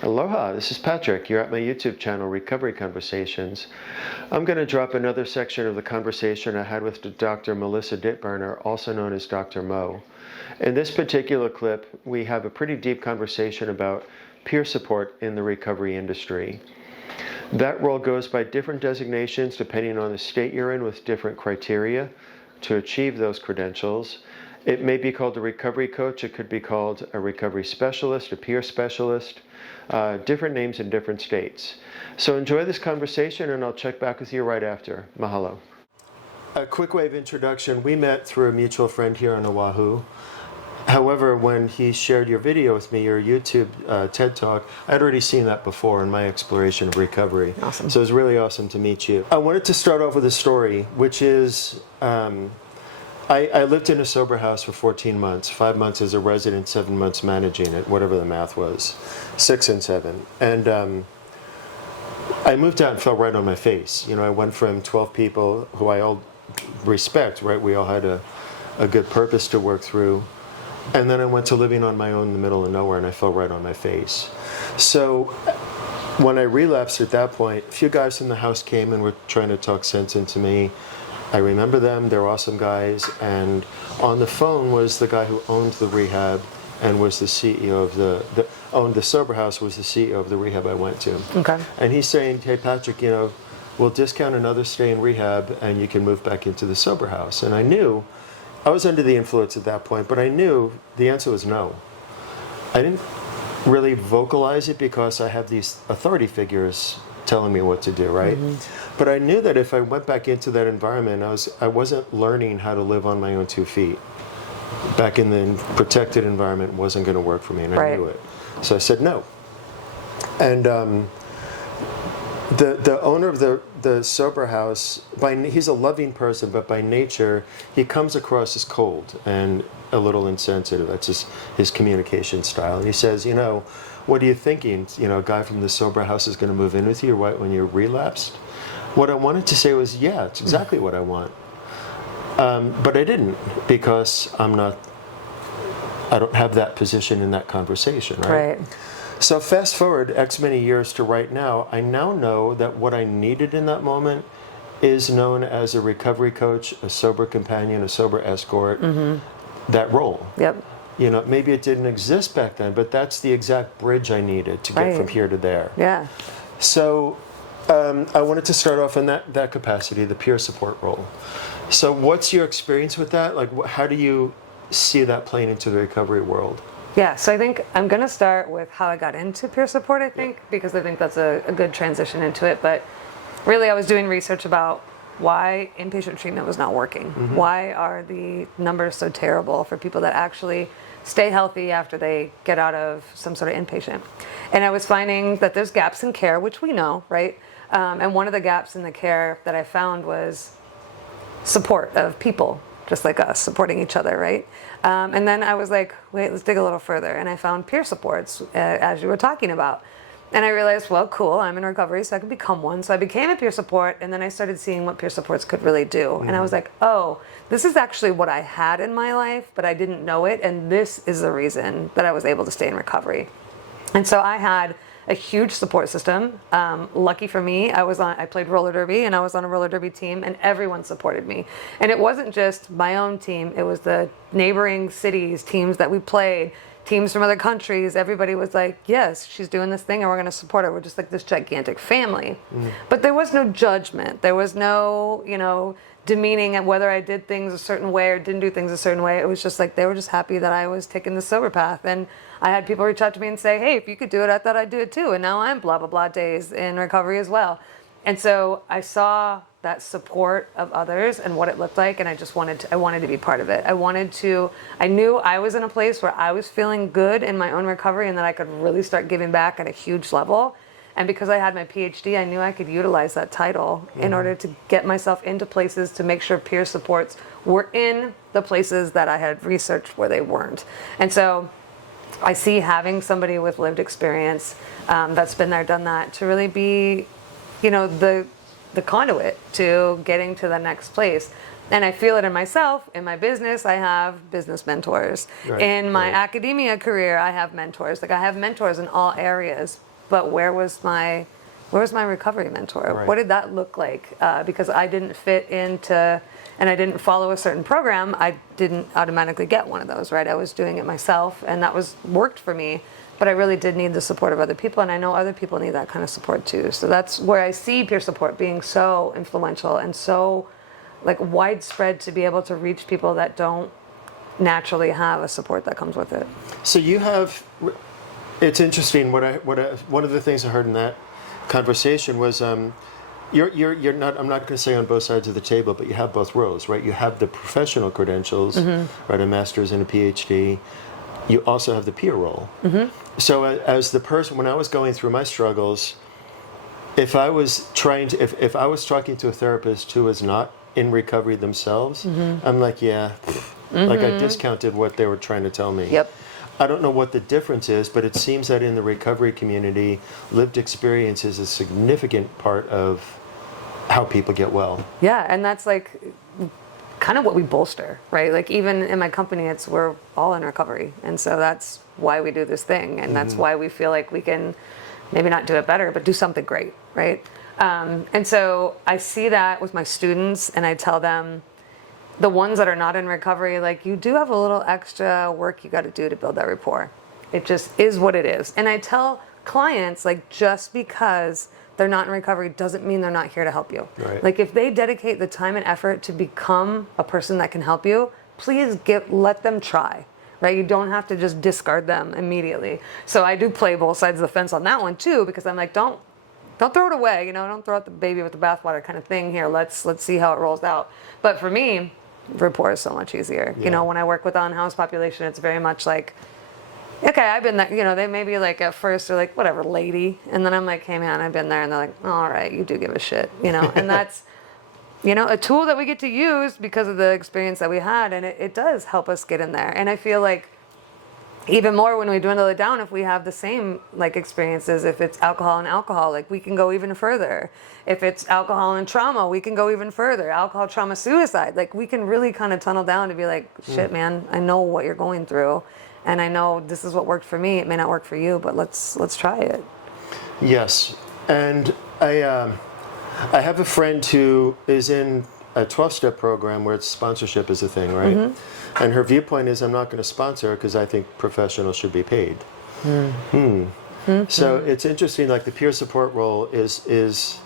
Aloha, this is Patrick. You're at my YouTube channel, Recovery Conversations. I'm going to drop another section of the conversation I had with Dr. Melissa Dittberner, also known as Dr. Mo. In this particular clip, we have a pretty deep conversation about peer support in the recovery industry. That role goes by different designations depending on the state you're in, with different criteria to achieve those credentials. It may be called a recovery coach. It could be called a recovery specialist, a peer specialist, different names in different states. So enjoy this conversation, and I'll check back with you right after. Mahalo. A quick way of introduction. We met through a mutual friend here on Oahu. However, when he shared your video with me, your YouTube TED Talk, I'd already seen that before in my exploration of recovery. Awesome. So it was really awesome to meet you. I wanted to start off with a story, which is I lived in a sober house for 14 months, 5 months as a resident, 7 months managing it, whatever the math was, 6 and 7. And I moved out and fell right on my face. You know, I went from 12 people who I all respect, right? We all had a good purpose to work through. And then I went to living on my own in the middle of nowhere, and I fell right on my face. So when I relapsed at that point, a few guys in the house came and were trying to talk sense into me. I remember them. They're awesome guys. And on the phone was the guy who owned the rehab and was the CEO of owned the sober house, was the CEO of the rehab I went to. Okay. And he's saying, hey, Patrick, you know, we'll discount another stay in rehab and you can move back into the sober house. And I knew, I was under the influence at that point, but I knew the answer was no. I didn't really vocalize it because I have these authority figures telling me what to do, right? Mm-hmm. But I knew that if I went back into that environment, I wasn't learning how to live on my own 2 feet. Back in the protected environment wasn't going to work for me, and I knew it. So I said no. And the owner of the sober house, he's a loving person, but by nature, he comes across as cold and a little insensitive. That's his communication style. And he says, you know, what are you thinking? You know, a guy from the sober house is going to move in with you right when you're relapsed? What I wanted to say was, yeah, it's exactly what I want. But I didn't, because I don't have that position in that conversation, right? So fast forward X many years to right now, I now know that what I needed in that moment is known as a recovery coach, a sober companion, a sober escort, that role. Yep. You know, maybe it didn't exist back then, but that's the exact bridge I needed to get from here to there. Yeah. So I wanted to start off in that capacity, the peer support role. So what's your experience with that? Like, how do you see that playing into the recovery world? Yeah, so I think I'm going to start with how I got into peer support, I think, because I think that's a good transition into it. But really, I was doing research about why inpatient treatment was not working. Mm-hmm. Why are the numbers so terrible for people that actually stay healthy after they get out of some sort of inpatient? And I was finding that there's gaps in care, which we know, right? And one of the gaps in the care that I found was support of people just like us, supporting each other, right? And then I was like, wait, let's dig a little further. And I found peer supports, as you were talking about. And I realized, well, cool, I'm in recovery, so I can become one. So I became a peer support, and then I started seeing what peer supports could really do. Mm-hmm. And I was like, oh, this is actually what I had in my life, but I didn't know it, and this is the reason that I was able to stay in recovery. And so I had a huge support system. Lucky for me, I played roller derby, and I was on a roller derby team, and everyone supported me. And it wasn't just my own team, it was the neighboring cities, teams that we played, teams from other countries. Everybody was like, yes, she's doing this thing and we're going to support her. We're just like this gigantic family. Mm. But there was no judgment. There was no, demeaning at whether I did things a certain way or didn't do things a certain way. It was just like they were just happy that I was taking the sober path. And I had people reach out to me and say, hey, if you could do it, I thought I'd do it too. And now I'm blah, blah, blah days in recovery as well. And so I saw that support of others and what it looked like, and I wanted to be part of it. I knew I was in a place where I was feeling good in my own recovery and that I could really start giving back at a huge level. And because I had my PhD, I knew I could utilize that title in order to get myself into places to make sure peer supports were in the places that I had researched where they weren't. And so I see having somebody with lived experience that's been there, done that, to really be, the conduit to getting to the next place. And I feel it in myself. In my business, I have business mentors. Right, in my academia career, I have mentors. Like, I have mentors in all areas. but where was my recovery mentor? Right. What did that look like? Because I didn't fit into, and I didn't follow a certain program, I didn't automatically get one of those, right? I was doing it myself, and that worked for me, but I really did need the support of other people, and I know other people need that kind of support too. So that's where I see peer support being so influential and so like widespread to be able to reach people that don't naturally have a support that comes with it. So it's interesting. One of the things I heard in that conversation was, you're not. I'm not going to say on both sides of the table, but you have both roles, right? You have the professional credentials, right? A master's and a PhD. You also have the peer role. So as the person, when I was going through my struggles, if I was if I was talking to a therapist who was not in recovery themselves, I'm like, yeah, like I discounted what they were trying to tell me. Yep. I don't know what the difference is, but it seems that in the recovery community, lived experience is a significant part of how people get well. Yeah, and that's like kind of what we bolster, right? Like even in my company, we're all in recovery, and so that's why we do this thing, and that's why we feel like we can maybe not do it better, but do something great, right? And so I see that with my students, and I tell them, the ones that are not in recovery, like you do have a little extra work you got to do to build that rapport. It just is what it is. And I tell clients, like, just because they're not in recovery doesn't mean they're not here to help you. Right. Like if they dedicate the time and effort to become a person that can help you, please let them try. Right? You don't have to just discard them immediately. So I do play both sides of the fence on that one too, because I'm like, don't throw it away, don't throw out the baby with the bathwater kind of thing here. Let's see how it rolls out. But for me, rapport is so much easier. Yeah. When I work with on-house population, it's very much like, okay, I've been there. They may be like at first they're like, whatever, lady, and then I'm like, hey man, I've been there, and they're like, all right, you do give a shit, and that's a tool that we get to use because of the experience that we had, and it does help us get in there. And I feel like even more when we dwindle it down, if we have the same like experiences, if it's alcohol and alcohol, like we can go even further. If it's alcohol and trauma, we can go even further. Alcohol, trauma, suicide, like we can really kind of tunnel down to be like, shit, man, I know what you're going through, and I know this is what worked for me. It may not work for you, but let's try it. Yes, and I have a friend who is in a 12-step program where sponsorship is a thing, right? And her viewpoint is, I'm not going to sponsor because I think professionals should be paid. So it's interesting, like the peer support role is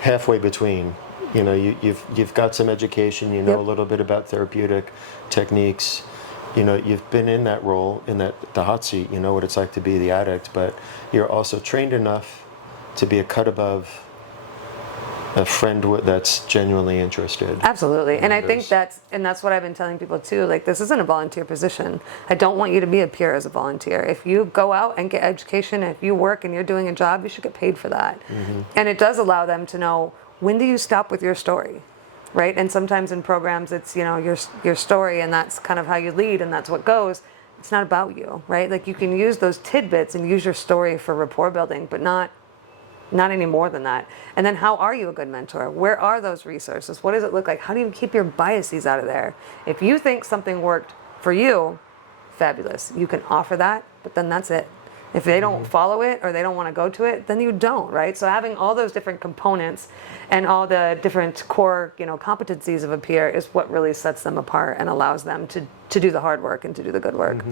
halfway between. You've got some education, Yep. a little bit about therapeutic techniques. You've been in that role, the hot seat, you know what it's like to be the addict, but you're also trained enough to be a cut above a friend that's genuinely interested. Absolutely. And I think that's what I've been telling people too. Like, this isn't a volunteer position. I don't want you to be a peer as a volunteer. If you go out and get education, if you work and you're doing a job, you should get paid for that. And it does allow them to know, when do you stop with your story? Right? And sometimes in programs, it's, your story, and that's kind of how you lead, and that's what goes. It's not about you, right? Like, you can use those tidbits and use your story for rapport building, but not any more than that. And then, how are you a good mentor? Where are those resources? What does it look like? How do you keep your biases out of there? If you think something worked for you, fabulous. You can offer that, but then that's it. If they don't follow it or they don't want to go to it, then you don't, right? So having all those different components and all the different core, competencies of a peer is what really sets them apart and allows them to do the hard work and to do the good work.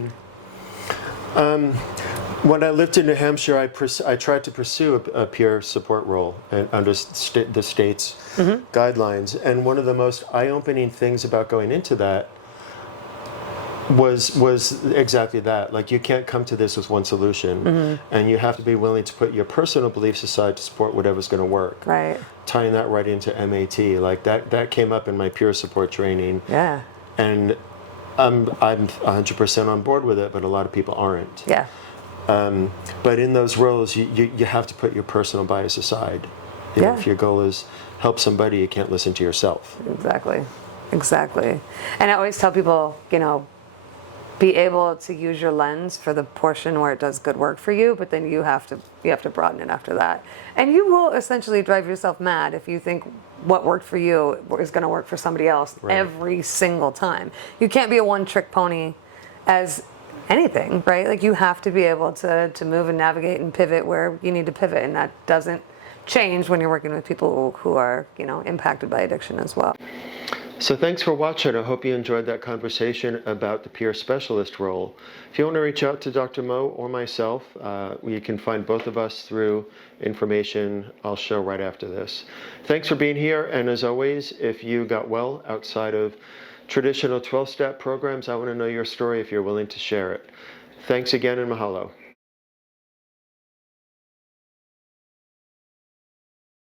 When I lived in New Hampshire, I tried to pursue a peer support role under the state's guidelines. And one of the most eye-opening things about going into that was exactly that. Like, you can't come to this with one solution, and you have to be willing to put your personal beliefs aside to support whatever's going to work. Right. Tying that right into MAT, like that came up in my peer support training. Yeah. And I'm 100% on board with it, but a lot of people aren't. Yeah. But in those roles, you have to put your personal bias aside. If your goal is help somebody, you can't listen to yourself. Exactly. And I always tell people, be able to use your lens for the portion where it does good work for you, but then you have to broaden it after that. And you will essentially drive yourself mad if you think what worked for you is going to work for somebody else every single time. You can't be a one-trick pony, as anything, right? Like you have to be able to move and navigate and pivot where you need to pivot, and that doesn't change when you're working with people who are, impacted by addiction as well. So thanks for watching. I hope you enjoyed that conversation about the peer specialist role. If you want to reach out to Dr. Mo or myself, you can find both of us through information I'll show right after this. Thanks for being here, and as always, if you got well outside of traditional 12-step programs, I want to know your story if you're willing to share it. Thanks again, and mahalo.